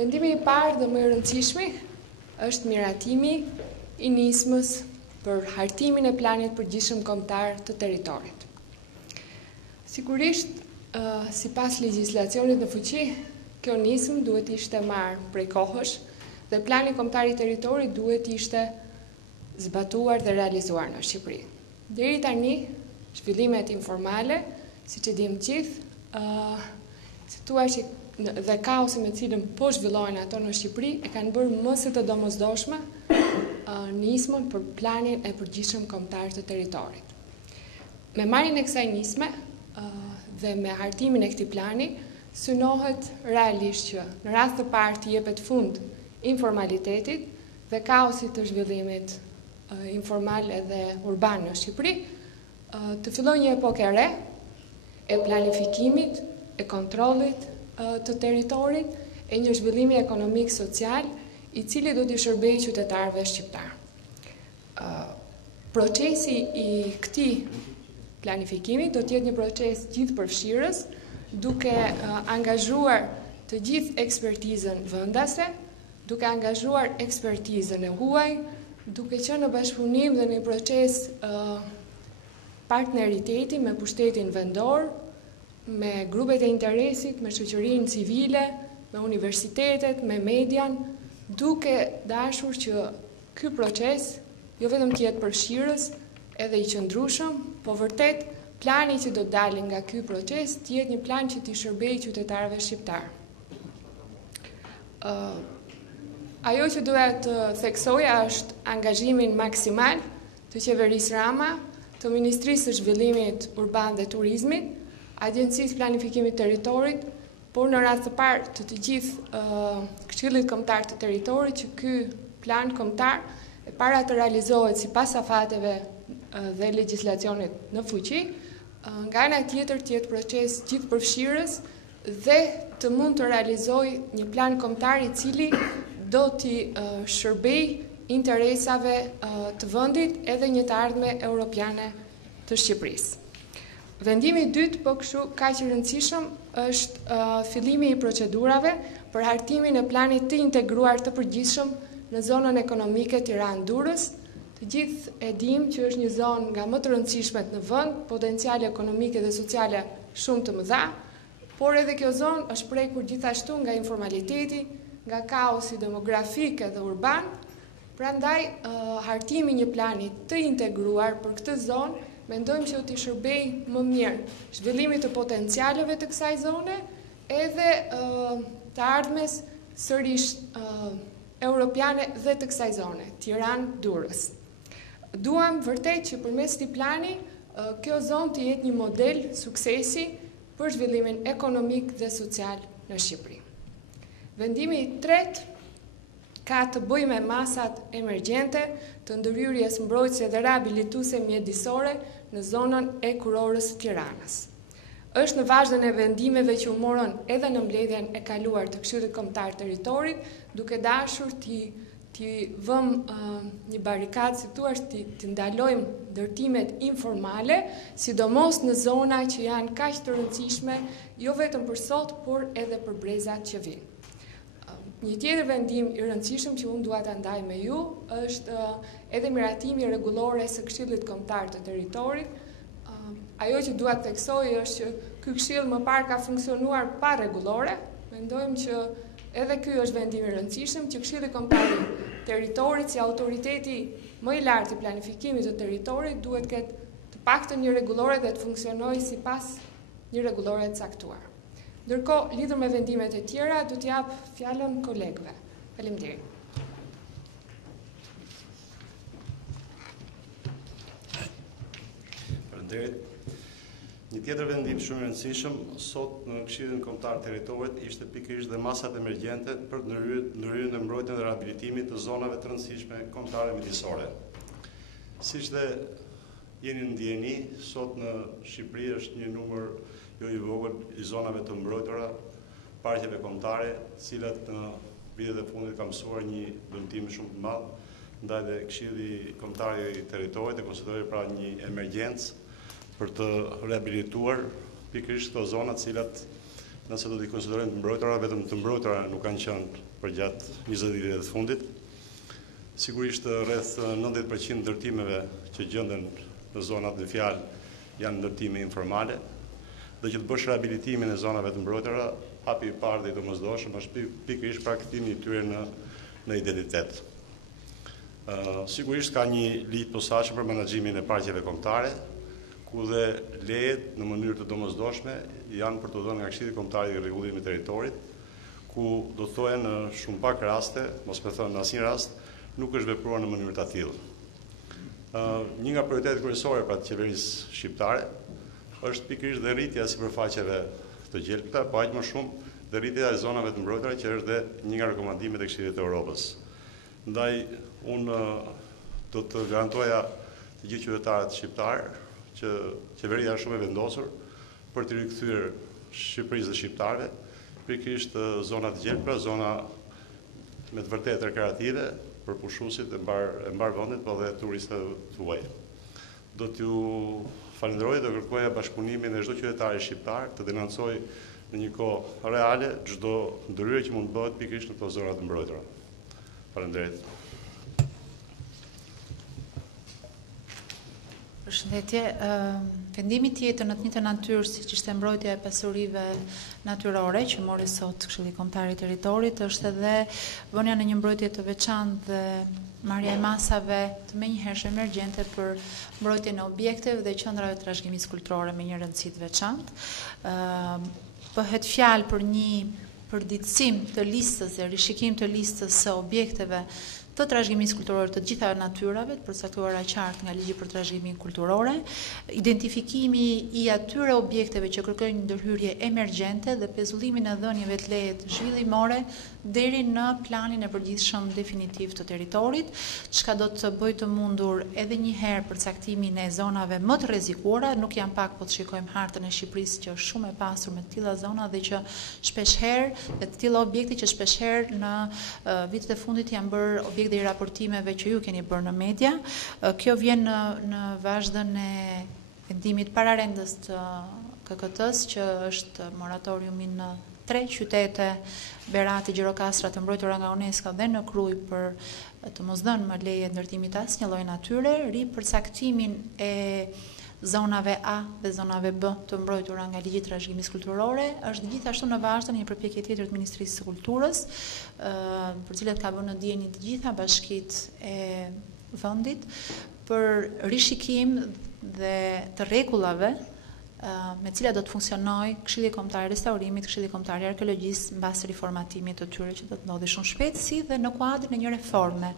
Vendimi I parë dhe më I rëndësishmi është miratimi I nismës për hartimin e planit përgjithshëm kombëtar të territorit. Sigurisht, sipas legjislacionit në fuqi, kjo nismë duhet ishte marrë prej kohësh dhe plani kombëtar I territorit duhet ishte zbatuar dhe realizuar në Shqipëri. Deri tani, zhvillimet informale, siç e dimë gjithë, situaci dhe kaosi me cilën po zhvillohen ato në Shqipëri e kanë bërë më së të domosdoshme nismën për planin e përgjithshëm kombëtar të territorit. Me marrjen e kësaj nisme dhe me hartimin e këtij plani, synohet realisht që në rast të parë të jepet fund informalitetit dhe kaosit të zhvillimit informal edhe urban në Shqipëri, të fillojë një epokë e re e planifikimit, e kontrollit të territorit, e një zhvillimi ekonomik social I cili do t'i shërbejë qytetarëve shqiptar. Procesi I këtij planifikimi do t'jetë një proces gjithëpërfshirës, duke angazhuar të gjithë ekspertizën vendase, duke angazhuar ekspertizën e huaj, duke qenë në bashkëpunim dhe në një proces partneriteti me pushtetin vendor, me grupet e interesit, me shoqërinë civile, me universitetet, me median, duke dashur që ky proces jo vetëm të jetë përfshirës edhe I qëndrueshëm, po vërtet plani që do dalë nga ky proces të jetë një plan që t'i shërbejë qytetarëve shqiptar. Ajo që doja të theksoja është angazhimin maksimal të qeverisë Rama, të Ministrisë së Zhvillimit Urban dhe Turizmit, Agjencisë Planifikimit Territorit, por në rast të parë të gjithë Këshillit Kombëtar të Territorit që ky plan kombëtar e para të realizohet sipas afateve dhe legjislacionit në fuqi, nga ana tjetër të jetë proces gjithëpërfshirës dhe të mund të realizojë një plan kombëtar I cili do t'i shërbejë interesave të vendit edhe një të ardhme europiane të Shqipërisë. Vendimi I dytë, po kështu kaq I rëndësishëm, është fillimi I procedurave për hartimin e planit të integruar të përgjithshëm në zonën ekonomike Tiranë-Durrës. Të gjithë e dimë që është një zonë nga më të rëndësishmet në vend, potenciale ekonomike dhe sociale shumë të mëdha, por edhe kjo zonë është prekur gjithashtu nga informaliteti, nga kaosi demografik dhe urban. Prandaj, hartimi një plani të integruar për këtë zonë mendojmë që t'i shërbej më mirë zhvillimit të potencialeve të kësaj zone edhe të ardhmes sërish europiane dhe të kësaj zone, Tiranë-Durrës. Duam vërtet që përmes këtij plani kjo zonë të jetë një model suksesi për zhvillimin ekonomik dhe social në Shqipëri. Vendimi I tretë ka të bëjë me masat emergjente të ndërhyrjes mbrojtëse dhe rehabilituese mjedisore në zonën e kurorës së Tiranës. Është në vazhdën e vendimeve që u morën edhe në mbledhjen e kaluar të Këshillit Kombëtar të Territorit, duke dashur t'i vëmë një barikadë, si thua, t'i ndalojmë ndërtimet informale, sidomos në zona që janë kaq të rëndësishme, jo vetëm për sot, por edhe për brezat që vinë. Një tjetër vendim I rëndësishëm që unë dua ta ndaj me ju është edhe miratimi rregullore së Këshillit Kombëtar të Territorit. Ajo që dua të theksoj është që ky këshill më parë ka funksionuar pa rregullore. Mendojmë që edhe ky është vendim I rëndësishëm që Këshilli Kombëtar I Territorit si autoriteti më I lartë I planifikimit të territorit duhet të ketë të paktën një rregullore dhe të funksionojë sipas një rregullore të caktuar. Ndërkohë, lidhur me vendimet e tjera, do t'jap fjalën kolegëve. Faleminderit. Faleminderit. Një tjetër vendim shumë I rëndësishëm sot në Këshillin Kombëtar të Territorit ishte pikërisht dhe masat emergjente për ndërhyrjen dhe mbrojtjen dhe rehabilitimin të zonave të rëndësishme kombëtare mjedisore. Siç dhe jeni ndjeni, sot në Shqipëri është një numër jo I vogël I zonave të mbrojtura, parqeve kombëtare, të cilat në vitet e fundit ka mësuar një dëmtim shumë të madh, ndaj dhe Këshilli Kombëtar I Territorit e konsideroi pra një emergjencë për të rehabilituar pikërisht këto zona të cilat nëse do t'i konsiderojmë të mbrojtura, vetëm të mbrojtura nuk kanë qenë përgjatë 20 viteve të fundit. Sigurisht rreth 90% ndërtimeve që gjenden në zonat në fjalë janë ndërtime informale, dhe që të bësh rehabilitimin e zonave të mbrojtura, hapi i parë dhe i domosdoshëm është pikërisht praktimi i tyre në identitet. Sigurisht ka një ligj posaçëm për menaxhimin e parqeve kombëtare, ku dhe lejet në mënyrë të domosdoshme janë për të dhënë nga Këshilli Kombëtar i Rregullimit të Territorit, ku do të thonë në shumë pak raste, mos më thënë në asnjë rast, nuk është vepruar në mënyrë të tillë. Një nga prioritetet kryesore pra të qeverisë shqiptare është pikërisht dhe rritja e sipërfaqeve të gjelbta, po aq më shumë dhe rritja e zonave të mbrojtura, që është dhe një nga rekomandimet e Këshillit të Evropës. Ndaj unë do të garantoja të gjithë qytetarët shqiptarë që qeveria është shumë e vendosur për të rikthyer Shqipërisë dhe shqiptarëve pikërisht zona të gjelbra, zona me të vërtetë rekreative për pushuesit e mbar vendit, po dhe turistëve të huaj. Do t'ju falenderoj dhe kërkoja bashkëpunimin e çdo qytetari shqiptar të denoncoj në një kohë reale çdo ndryrë që mund të bëhet pikërisht në këto zona të mbrojtura. Faleminderit. Përshëndetje, vendimi tjetër në të njëjtën natyrë siç ishte mbrojtja e pasurive natyrore që mori sot Këshilli Kombëtar i Territorit, është edhe vënia në një mbrojtje të veçantë dhe marrja e masave të menjëhershme emergjente për mbrojtjen e objekteve dhe qendrave të trashëgimisë kulturore me një rëndësi të veçantë. Bëhet fjalë për një përditësim të listës dhe rishikim të listës së objekteve të trashëgimisë kulturore të gjitha natyrave, të përcaktuara qartë nga ligji për trashëgiminë kulturore, identifikimi i atyre objekteve që kërkojnë ndërhyrje emergjente dhe pezullimin e dhënieve të leje të zhvillimore deri në planin e përgjithshëm definitiv të territorit, çka do të bëjë të mundur edhe një herë përcaktimin e zonave më të rrezikuara. Nuk janë pak po të shikojmë hartën e Shqipërisë që është shumë e pasur me të tilla zona dhe që shpeshherë me të tilla objekte që shpeshherë në vitet e fundit janë bërë objekte i raportimeve që ju keni bërë në media. Kjo vjen në vazhdën e vendimit pararendës të KKT-s, që është moratoriumi në 3 qytete, Berati, Gjirokastra, të mbrojtura nga UNESCO dhe në Krujë për të mos dhënë më leje ndërtimit asnjë lloji natyre, ripërcaktimin e zonave A dhe zonave B të mbrojtura nga ligji i trashëgimisë kulturore, është gjithashtu në vazhdim një përpjekje tjetër të Ministrisë së Kulturës, për cilat ka vënë në dijen të gjitha bashkitë e vendit për rishikim dhe të rregullave me cilat do të funksionojë Këshilli Kombëtar i Restaurimit, Këshilli Kombëtar i Arkeologjisë mbas riformatimit të tyre që do të ndodhi shumë shpejt, si dhe në kuadrin e një reforme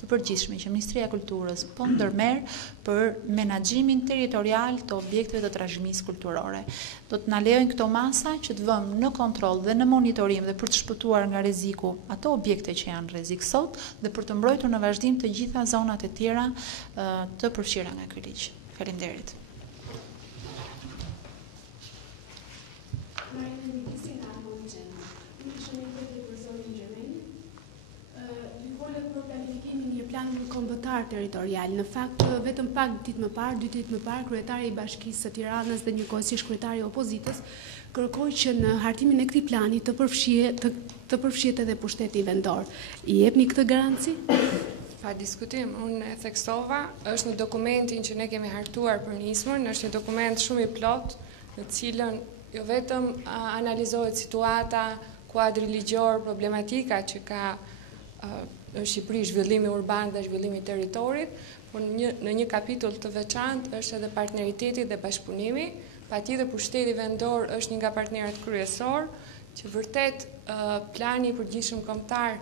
të përgjithshme që Ministria e Kulturës po ndërmerr për menaxhimin territorial të objekteve të trashëgimisë kulturore. Do të na lejojnë këto masa që të vëmë në kontroll dhe në monitorim dhe për të shpëtuar nga rreziku ato objekte që janë rrezik sot dhe për të mbrojtur në vazhdim të gjitha zonat e tjera të përfshira nga ky ligj. Faleminderit. Plan kombëtar territorial. Në fakt, vetëm pak ditë më parë, 2 ditë më parë, kryetari i Bashkisë së Tiranës dhe njëkohësisht kryetari i opozitës kërkoi që në hartimin e këtij plani të përfshihet edhe pushteti vendor. I jepni këtë garanci? Pa diskutim, unë e theksova, është në dokumentin që ne kemi hartuar për nismën, është një dokument shumë i plot, në cilën jo vetëm analizohet situata, kuadri ligjor, problematika që ka në Shqipëri, zhvillimi urban dhe zhvillimi i territorit, por në një kapitull të veçantë është edhe partneriteti dhe bashkëpunimi. Patjetër pushteti vendor është një nga partnerët kryesor, që vërtet plani i përgjithshëm kombëtar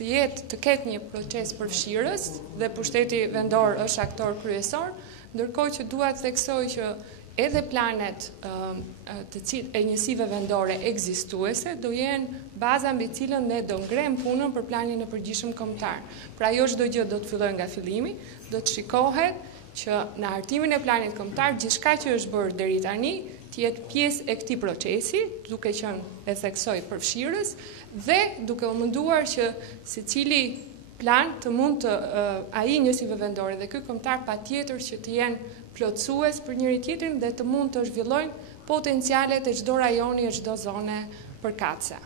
të ketë një proces përfshirës dhe pushteti vendor është aktor kryesor, ndërkohë që dua të theksoj që edhe planet e njësive vendore ekzistuese do jenë baza mbi cilën ne do ngrem punën për planin e përgjithshëm kombëtar. Pra jo çdo gjë do të fillojë nga fillimi, do të shikohet që në hartimin e planit kombëtar gjithçka që është bërë deri tani të jetë pjesë e këtij procesi, duke qenë e theksoj përfshirës dhe duke u munduar që secili plan të mund të ai njësive vendore dhe ky kombëtar patjetër që të jenë plotësues për njëri tjetrin dhe të mund të zhvillojnë potencialet e çdo rajoni e çdo zone përkatëse.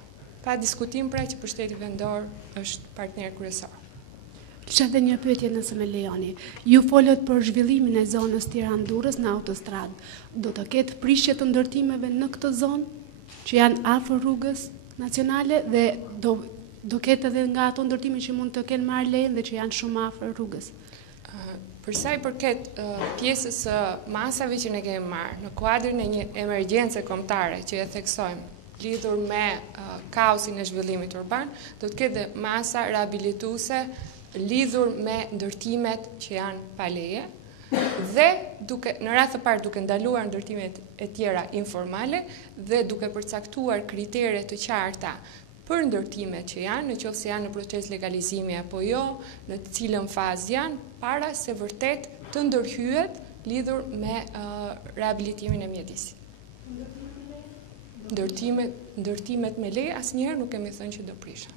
Pa diskutim pra që pushteti vendor është partner kryesor. Kisha dhe një pyetje nëse me lejoni. Ju folët për zhvillimin e zonës Tiranë-Durrës në autostradë. Do të ketë prishje të ndërtimeve në këtë zonë që janë afër rrugës nacionale dhe do ketë edhe nga ato ndërtime që mund të kenë marrë lejen dhe që janë shumë afër rrugës? Për sa i përket pjesës së masave që ne kemi marrë në kuadrin e një emergjence kombëtare që e theksojmë lidhur me kaosin e zhvillimit urban, do të ketë masa rehabilituese lidhur me ndërtimet që janë pa leje dhe në radhë të parë duke ndaluar ndërtimet e tjera informale dhe duke përcaktuar kritere të qarta për ndërtimet që janë, në qoftë se janë në proces legalizimi apo jo, në të cilën fazë janë, para se vërtet të ndërhyet lidhur me rehabilitimin e mjedisit. Ndërtimet me leje asnjëherë nuk kemi thënë që do prishen.